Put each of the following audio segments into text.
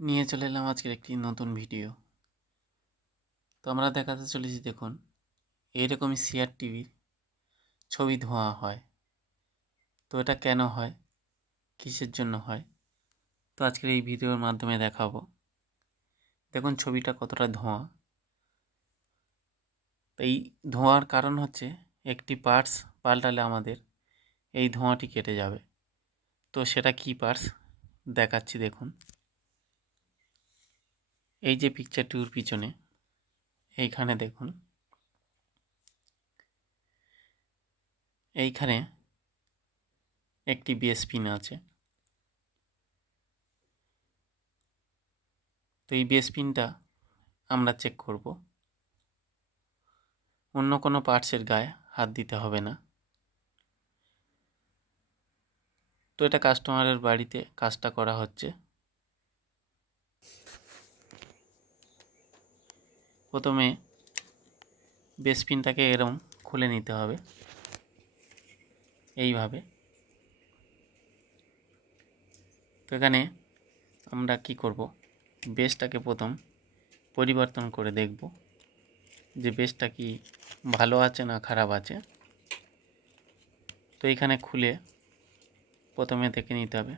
নিয়ে চলে এলাম আজকের একটি নতুন ভিডিও। তো আমরা দেখাতে চলেছি দেখুন, এইরকমই সিআর টিভির ছবি ধোঁয়া হয়। তো এটা কেন হয়? কিসের জন্য হয়? তো আজকের এই ভিডিওর মাধ্যমে দেখাবো। দেখুন ছবিটা কতটা ধোঁয়া। এই ধোঁয়ার কারণ হচ্ছে একটি পার্টস পাল্টালে আমাদের এই ধোঁয়াটি কেটে যাবে। তো সেটা কি পার্টস? দেখাচ্ছি দেখুন। এই যে পিকচারটির পিছনে, এইখানে দেখুন। এইখানে একটি বিএস পিন আছে। তো এই বিএস পিনটা আমরা চেক করব। অন্য কোনো পার্টসের গায়ে হাত দিতে হবে না। তো এটা কাস্টমারের বাড়িতে কাজটা করা হচ্ছে। প্রথমে বেস পিনটাকে এরম খুলে নিতে হবে। এইভাবে। তো এখানে আমরা কি করব? বেসটাকে প্রথম পরিবর্তন করে দেখব যে বেসটা কি ভালো আছে না খারাপ আছে। তো এইখানে খুলে প্রথমে দেখে নিতে হবে।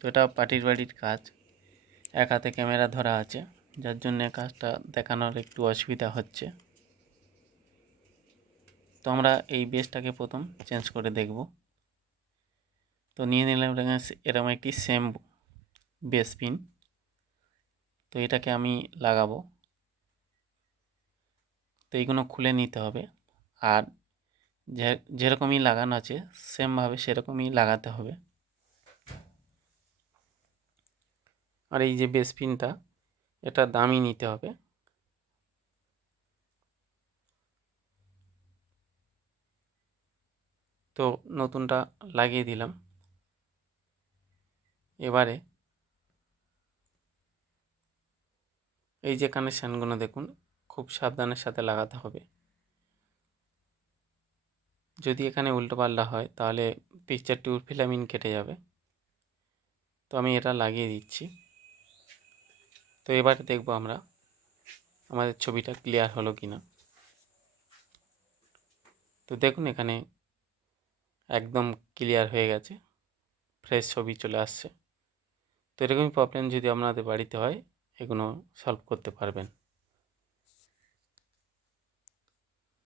তো এটা পার্টির বাড়ির কাজ। এক হাতে ক্যামেরা ধরা আছে। যার জন্যে কাজটা দেখানোর একটু অসুবিধা হচ্ছে। তো আমরা এই বেসটাকে প্রথম চেঞ্জ করে দেখব। তো নিয়ে নিলাম এরকম একটি সেম বেস পিন তো এটাকে আমি লাগাবো। তো এইগুলো খুলে নিতে হবে। আর যে যেরকমই লাগানো আছে সেমভাবে সেরকমই লাগাতে হবে। আর এই যে বেস পিনটা এটা দামি নিতে হবে। তো নতুনটা লাগিয়ে দিলাম। এবারে এই যে কানেকশানগুলো দেখুন, খুব সাবধানের সাথে লাগাতে হবে। যদি এখানে উল্টোপাল্টা হয়, তাহলে পিকচার টিউব ফিলামিন কেটে যাবে। তো আমি এটা লাগিয়ে দিচ্ছি। তো এবারে দেখব আমরা আমাদের ছবিটা ক্লিয়ার হলো কি না তো দেখুন এখানে একদম ক্লিয়ার হয়ে গেছে ফ্রেশ ছবি চলে আসছে। তো এরকমই প্রবলেম যদি আপনাদের বাড়িতে হয়, এগুলো সলভ করতে পারবেন।